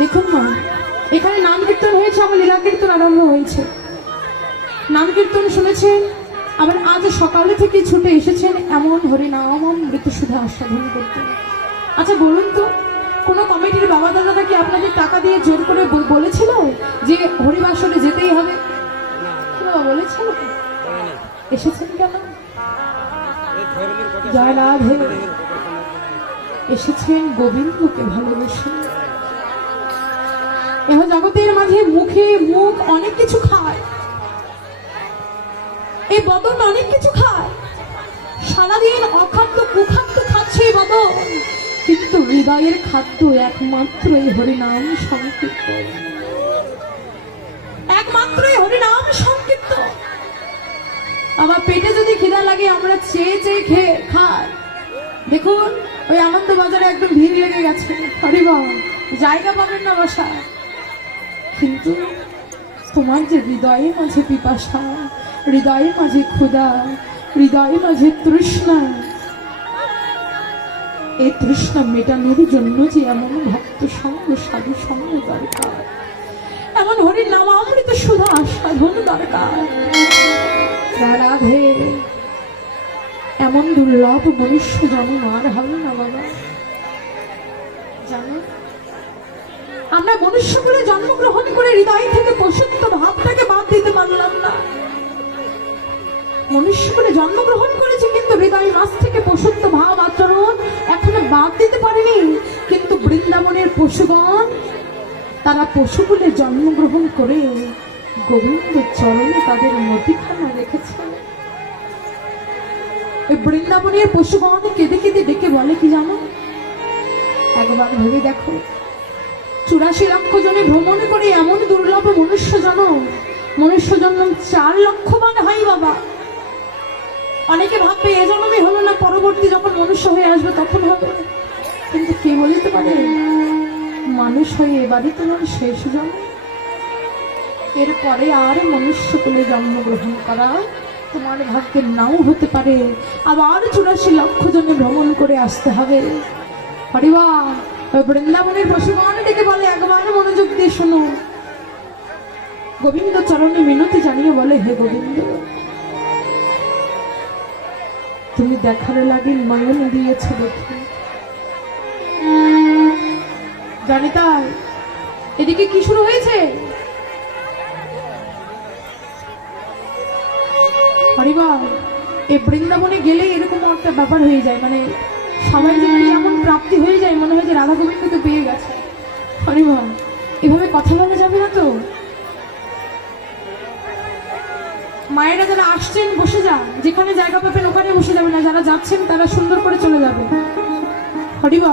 দেখুন মা, এখানে নাম কীর্তন হয়েছে, আবার লীলা কীর্তন আরম্ভ হয়েছে। নাম কীর্তন শুনেছেন, আবার আজ সকালে থেকে ছুটে এসেছেন এমন হরিনাম অমৃত সুধা আস্বাদন করতে। আচ্ছা বলুন তো, কোনো কমিটির বাবা দাদারা কি আপনাদের টাকা দিয়ে জোর করে বলেছিল যে হরিবাসরে যেতেই হবে? বলেছিল? এসেছেন কেন? জয় রাধে। এসেছেন গোবিন্দকে ভালোবেসে। এহ জগতের মাঝে মুখে মুখ অনেক কিছু খায়, এই বদন অনেক কিছু খায়, সারাদিন অখাদ্য কুখাদ্য খাচ্ছে এই বদন, কিন্তু হৃদয়ের খাদ্য একমাত্র এই হরিনাম সংকীর্তন, একমাত্র এই হরিনাম সংকীর্তন। আমার পেটে যদি খিদা লাগে আমরা চেয়ে চেয়ে খেয়ে খাই। দেখুন ওই আনন্দ বাজারে একদম ভিড় লেগে গেছে, হরিবল জায়গা পাবেন না বসা, কিন্তু তোমার যে হৃদয়ের মাঝে পিপাসা, হৃদয়ের মাঝে ক্ষুধা, হৃদয়ের মাঝে তৃষ্ণা, এই তৃষ্ণা মেটানোর জন্য যে এমন ভক্ত সঙ্গ সাধু সঙ্গ দরকার, এমন হরির নাম অমৃত সুধা আস্বাদন দরকার। রাধে, এমন দুর্লভ মনুষ্য জন্ম আর হবে না বাবা। জানো, আমরা মনুষ্য বলে জন্মগ্রহণ করে হৃদয় থেকে পশুত্ব ভাবটাকে বাদ দিতে পারলাম না। মনুষ্য বলে জন্মগ্রহণ করেছি, কিন্তু হৃদয় মাছ থেকে পশুত্ব ভাব আচরণ এখনো বাদ দিতে পারেনি। কিন্তু বৃন্দাবনের পশুগণ তারা পশু বলে জন্মগ্রহণ করে গোবিন্দ চরণে তাদের মতিখানা রেখেছে। ওই বৃন্দাবনের পশুগণ কেঁদে কেঁদে ডেকে বলে কি জানো, একবার ভেবে দেখো, 84 লক্ষ জনে ভ্রমণ করে এমন দুর্লভ মনুষ্য জন্ম 4 লক্ষ মান হয় বাবা। অনেকে ভাববে এ জন্মে হলো না, পরবর্তী যখন মনুষ্য হয়ে আসবে তখন হবে, কিন্তু কে বলতে পারে মানুষ হয়ে এবারে তোমার শেষ জন্ম, এরপরে আর মনুষ্য কুলে জন্মগ্রহণ করা তোমার ভাগ্যে নাও হতে পারে। আবার 84 লক্ষ জনে ভ্রমণ করে আসতে হবে। হরিবা, বৃন্দাবনের পশুগণ ডেকে বলে একবার মনোযোগ দিয়ে শোনো। গোবিন্দ চরণে মিনতি জানিয়ে বলে, হে গোবিন্দ, তুমি দেখার লাগে নয়ন দিয়েছ দেখে, জানি তাই। এদিকে কি শুরু হয়েছে? হরিবা, এই বৃন্দাবনে গেলে এরকম একটা ব্যাপার হয়ে যায়, মানে সবাই যদি এমন প্রাপ্তি হয়ে যায় মনে হয় যে রাধা গোবিন্দকে পেয়ে গেছে। হরিবা, এভাবে কথা বলা যাবে না তো। মায়েরা যারা আসছেন বসে যান, যেখানে জায়গা পাবেন ওখানে বসে যাবে না, যারা যাচ্ছেন তারা সুন্দর করে চলে যাবে। হরিবা,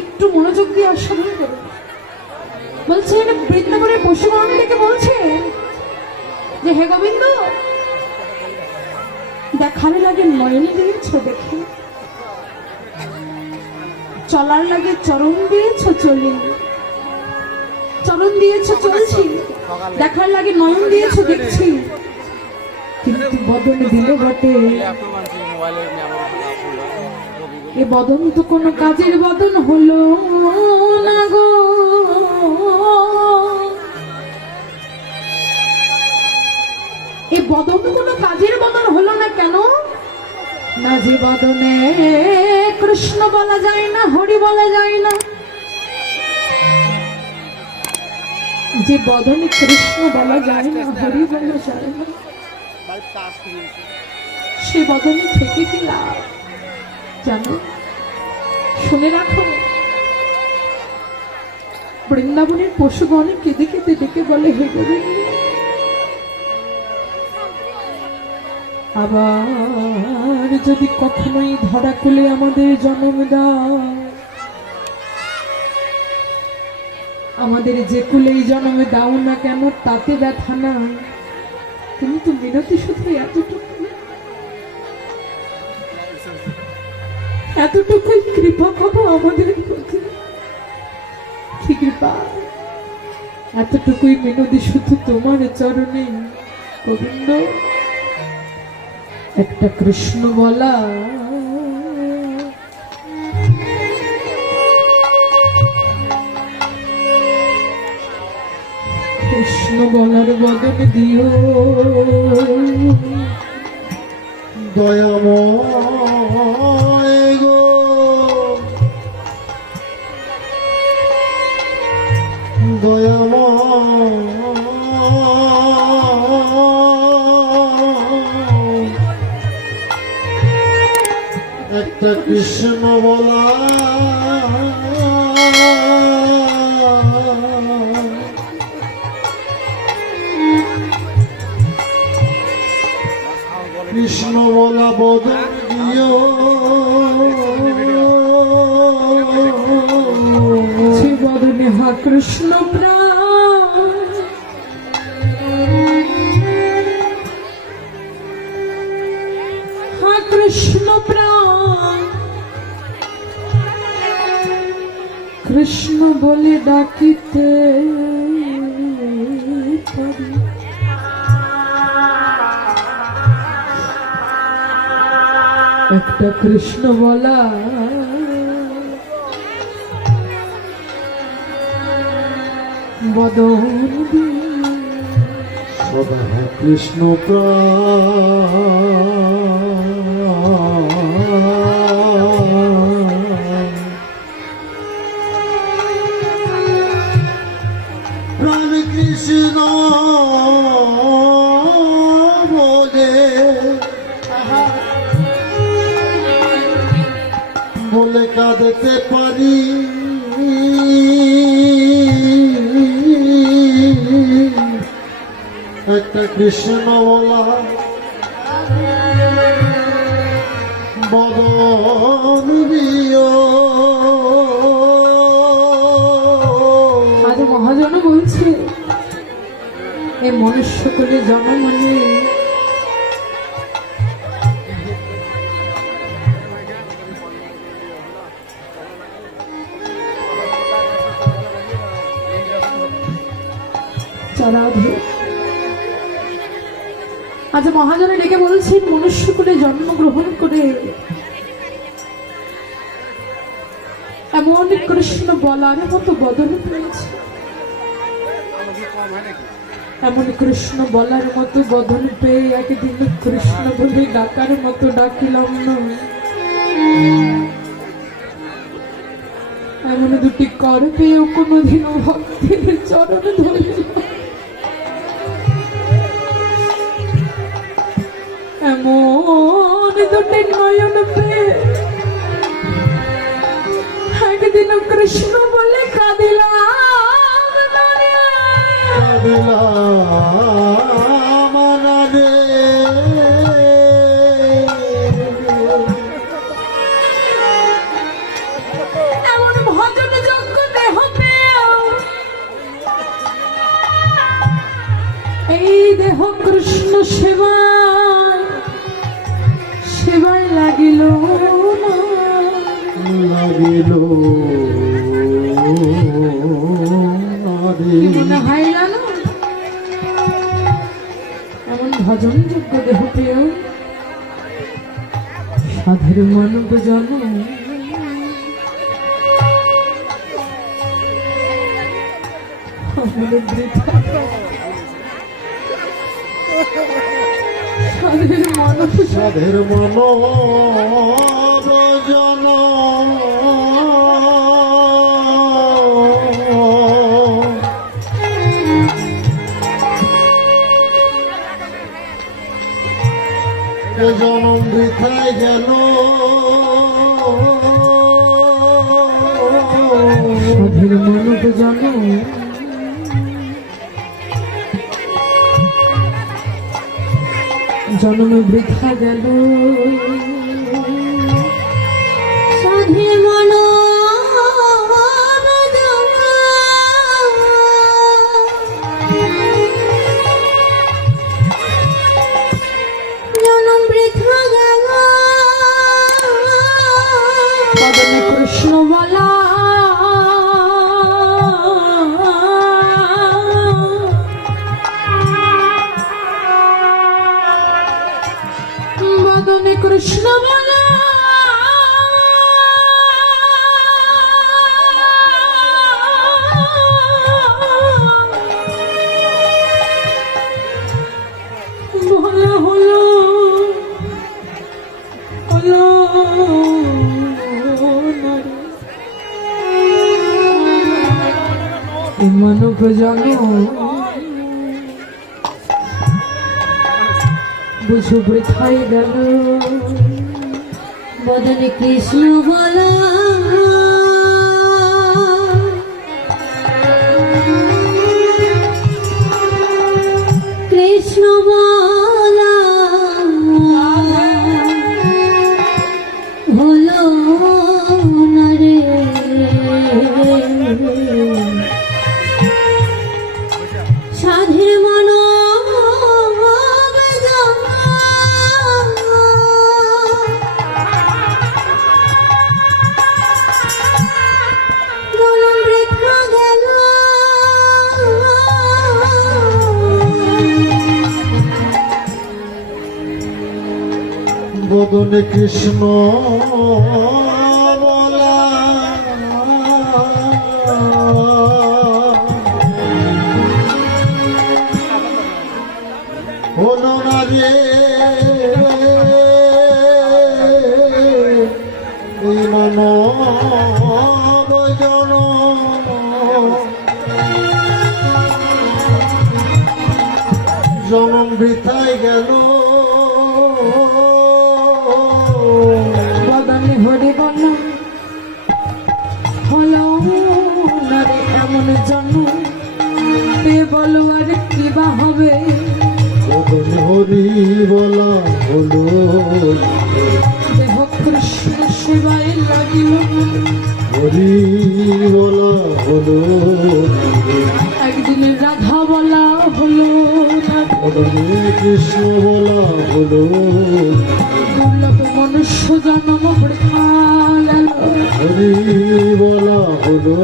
একটু মনোযোগ দিয়ে আস্বাদন করুন। বলছেন বৃন্দাবনের পশুগণ থেকে বলছে যে হে গোবিন্দ, দেখার লাগে নয়ন দিয়েছ দেখে, চলার লাগে চরণ দিয়েছ চলি, চরণ দিয়েছ চলছি, দেখার লাগে নয়ন দিয়েছ দেখছি, কিন্তু বদন দিলে বটে এ বদন তো কোনো কাজের বদন হলো না গো। এ বদন কোনো কাজের বদন হলো না কেন? না যে বদনে কৃষ্ণ বলা যায় না, হরি বলা যায় না, যে বদনে কৃষ্ণ বলা যায় না, হরি বলা যায় না, সে বদনে থেকে কি লাভ জানো? শুনে রাখো, বৃন্দাবনের পশুগণে কেঁদে কেঁদে ডেকে বলে, হে গোবিন্দ, আবার যদি কখনোই ধরা কুলে আমাদের জন্ম দাও, আমাদের যে কুলেই জন্ম দাও না কেন তাতে ব্যথা না, কিন্তু মিনতি শুধু এতটুকুই কৃপা করো আমাদের প্রতি। কি কৃপা, এতটুকুই মিনতি শুধু তোমার চরণে গোবিন্দ। একটা কৃষ্ণ বলা কৃষ্ণ বলার বদন দিও দয়াময় গো দয়াময় একটা কৃষ্ণ বলা কৃষ্ণ বলা বদন দিও সে বদনে হা কৃষ্ণ প্রাণ হা কৃষ্ণ প্রাণ কৃষ্ণ বলে ডাকিতে পারি একটা কৃষ্ণ বলা বদন সদা কৃষ্ণ প্রাণ কৃষ্ণ বলে বলে কাঁদতে পারি একটা কৃষ্ণ বলা বদন দিও আজ মহাজন বলছে এ মনুষ্য করে জনমনে আজ মহাজনে ডেকে বলছেন মনুষ্য করে জন্মগ্রহণ করে এমন কৃষ্ণ বলার মতো বদল পেয়েছে এমন কৃষ্ণ বলার মতো বদল পেয়ে একদিন কৃষ্ণ বলে ডাকার মতো ডাকিলাম না এমন দুটি কর পেয়েও কোনোদিনও ভক্তের চরণ ধরিল এমন দুটি নয়ন পেয়ে একদিন কৃষ্ণ বলে কাঁদিলাম এমন ভজন যজ্ঞ দেহ পেও এই দেহ কৃষ্ণ সেবায় সেবায় লাগিল লাগিল মনে হয় জানো এমন ভজন যোগ্য দেহ পেও সাধের মানব জন সাধের মানব জন জনম বৃথায় গেল সাধের মানব জন জন্ম বৃথা গেল সাধের মানব কৃষ্ণ বলা বদনে কৃষ্ণ বলা এ মানব জনম বুঝো বৃথায় গেল বদনে কৃষ্ণ বলা কৃষ্ণ বলা হলো না রে সাধের মন বদনে কৃষ্ণ বলা হলো না রে এই মানব জনম বৃথায় গেল বদনে হরে বলা হলো না রে এমন জন্ম পে বলো আর কি বা হবে বদনে হরি বলা হলো দেহ কৃষ্ণ সেবায় লাগিল হরি বলা হলো একদিন রাধা বলা হলো না বদনে কৃষ্ণ বলা হলো দুর্লভ মনুষ্য জন্ম বৃথা গেল হরি বলা হলো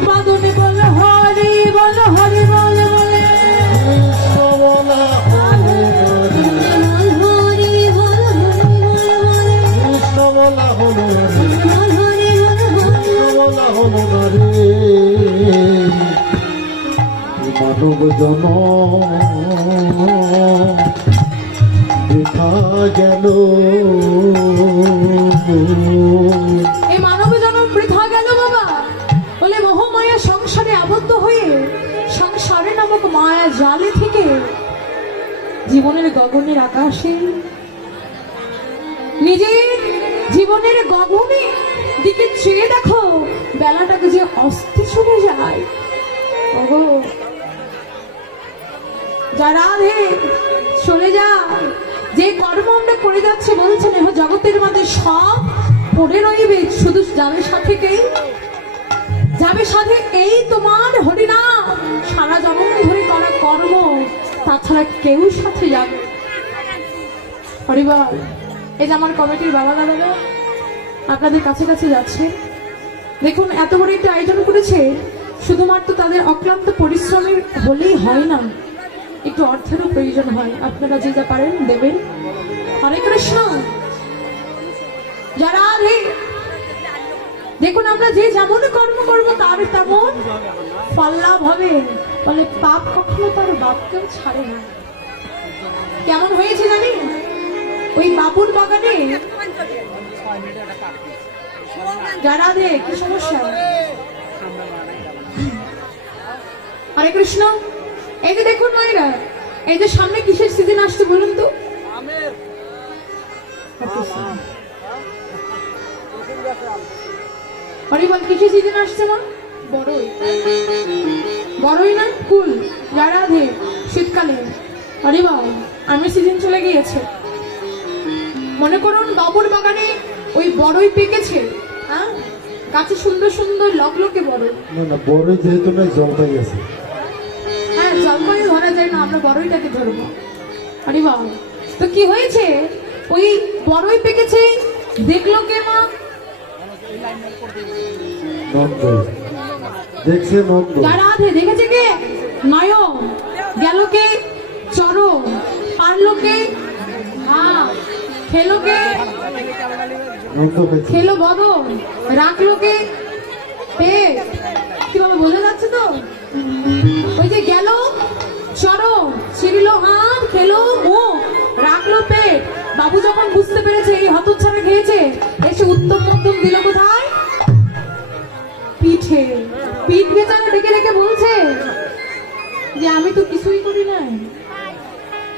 বাদনে বলে হরি বল হরি বলে বলে কৃষ্ণ বলা হলো হরি বল কৃষ্ণ বলা হলো হরি বল কৃষ্ণ বলা হলো না রে মানব জন বৃথা গেল এই মানব জন্ম বৃথা গেল বাবা বলে মোহমায়া সংসারে আবদ্ধ হয়ে সংসারে নামক মায়া জালে থেকে জীবনের গগনের আকাশে নিজের জীবনের গগনে দিকে চেয়ে দেখো বেলাটাকে যে অস্থি চলে যায় ওগো যারা চলে যায় যে কর্ম আমরা করে যাচ্ছে বলছেন এহ জগতের মধ্যে সব পড়ে রইবে শুধু যাবে সাথে কে যাবে সাথে এই তোমার হরিনাম সারা জগৎ ধরে করা কর্ম তাছাড়া কেউ সাথে যাবে হরিবল এই যে আমার কমিটির বাবা দাদারা আপনাদের কাছে কাছে যাচ্ছে দেখুন এত বড় একটা আয়োজন করেছে শুধুমাত্র তাদের অক্লান্ত পরিশ্রমের হলেই হয় না একটু অর্থেরও প্রয়োজন হয় আপনারা যে যা পারেন দেবেন হরে কৃষ্ণ যারা দেখুন আমরা যে যেমন কর্ম করবো তার তেমন ফল লাভ হবে বলে পাপ কখনো তার বাপকেও ছাড়ে না কেমন হয়েছে জানি ওই বাবুর বাগানে যারা কি সমস্যা হরে কৃষ্ণ এই যে দেখুন মায়েরা এই যে সামনে কিসের সিজন আসছে বলুন তো হরিবল কিসের সিজন আসছে মা বড়ই বড়ই না কুল যারা শীতকালে হরিবল আমের সিজন চলে গিয়েছে মনে করুন বাবুর বাগানে ওই বড়ই পেকেছে হ্যাঁ গাছে সুন্দর সুন্দর লকলকে বড় না বড় যেহেতু না জলপাই আছে হ্যাঁ জলপাই ধরা যায় না আমরা বড়ইটাকে ধরবো আরে বাবা তো কি হয়েছে ওই বড়ই পেকেছে দেখলো কে মা নন্দ দেখছে নন্দ যারা দেখেছে কে নয়ন গেল কে চরণ পারলো কে হ্যাঁ খেলো কে নন্দ পেয়েছে খেলো বদন রাখলো কে পেট কিভাবে বোঝা যাচ্ছে তো ওই যে গেল চরণ ছিড়িল হাত খেলো মুখ রাখলো পেট বাবু যখন বুঝতে পেরেছে এই হতচ্ছাড়া খেয়েছে এসে উত্তম মধ্যম দিল কোথায় পিঠে পিঠ বেচারা ডেকে ডেকে বলছে যে আমি তো কিছুই করি নাই?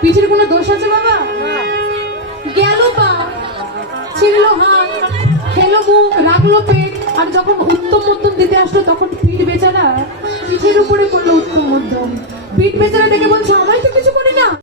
পিঠের কোনো দোষ আছে বাবা? গেল পা, ছিঁড়লো হাত, খেলো মুখ, রাখলো পেট, আর যখন উত্তম মধ্যম দিতে আসলো তখন পিঠ বেচারা পিঠের উপরে পড়লো উত্তম মধ্যম। পিঠ বেচারা দেখে বলছে আমায় তো কিছু